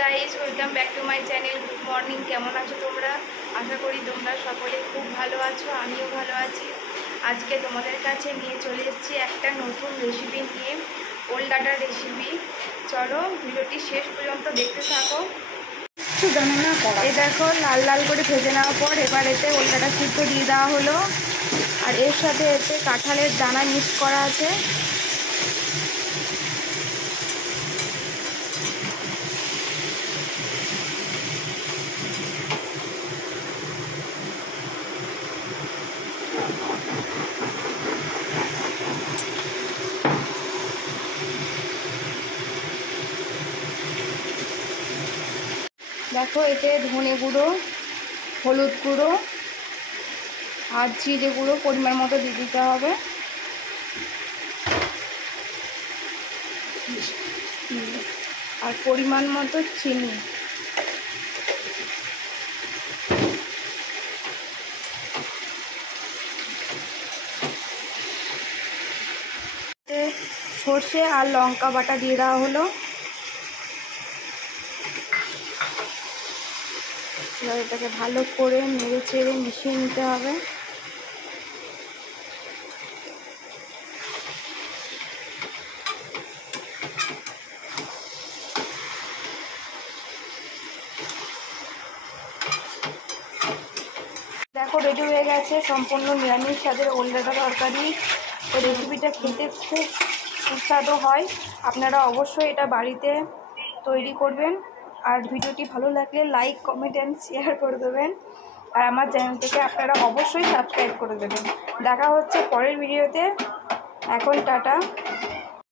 Guys, welcome back to my channel. Good morning. কেমন আছো তোমরা? আশা করি তোমরা সকলে খুব ভালো আছো, আমিও ভালো আছি। আজকে তোমাদের কাছে নিয়ে চলে এসেছি একটা নতুন রেসিপি নিয়ে, ওল ডাঁটার রেসিপি। চলো ভিডিওটি শেষ পর্যন্ত দেখতে থাকো। এই দেখো, লাল লাল করে ভেজে নেওয়ার পর এবার এতে ওল ডাঁটা সিদ্ধ দিয়ে দেওয়া হলো, আর এর সাথে এতে কাঁঠালের দানা মিক্স করা আছে। দেখো, এতে ধনে গুঁড়ো, হলুদ গুঁড়ো আর জিরে গুঁড়ো পরিমাণ মতো দিয়ে দিতে হবে। আর পরিমাণ মতো চিনি। সর্ষে আর লঙ্কা বাটা দিয়ে দেওয়া হলো। এবার এটাকে ভালো করে নেড়ে চেড়ে মিশিয়ে নিতে হবে। দেখো, রেডি হয়ে গেছে সম্পূর্ণ নিরামিষ স্বাদের ওল ডাঁটা তরকারি। এই রেসিপিটা খেতে খুব সুস্বাদু হয়। আপনারা অবশ্যই এটা বাড়িতে তৈরি করবেন। আর ভিডিওটি ভালো লাগলে লাইক, কমেন্ট অ্যান্ড শেয়ার করে দেবেন। আর আমার চ্যানেলটিকে আপনারা অবশ্যই সাবস্ক্রাইব করে দেবেন। দেখা হচ্ছে পরের ভিডিওতে। এখন টাটা।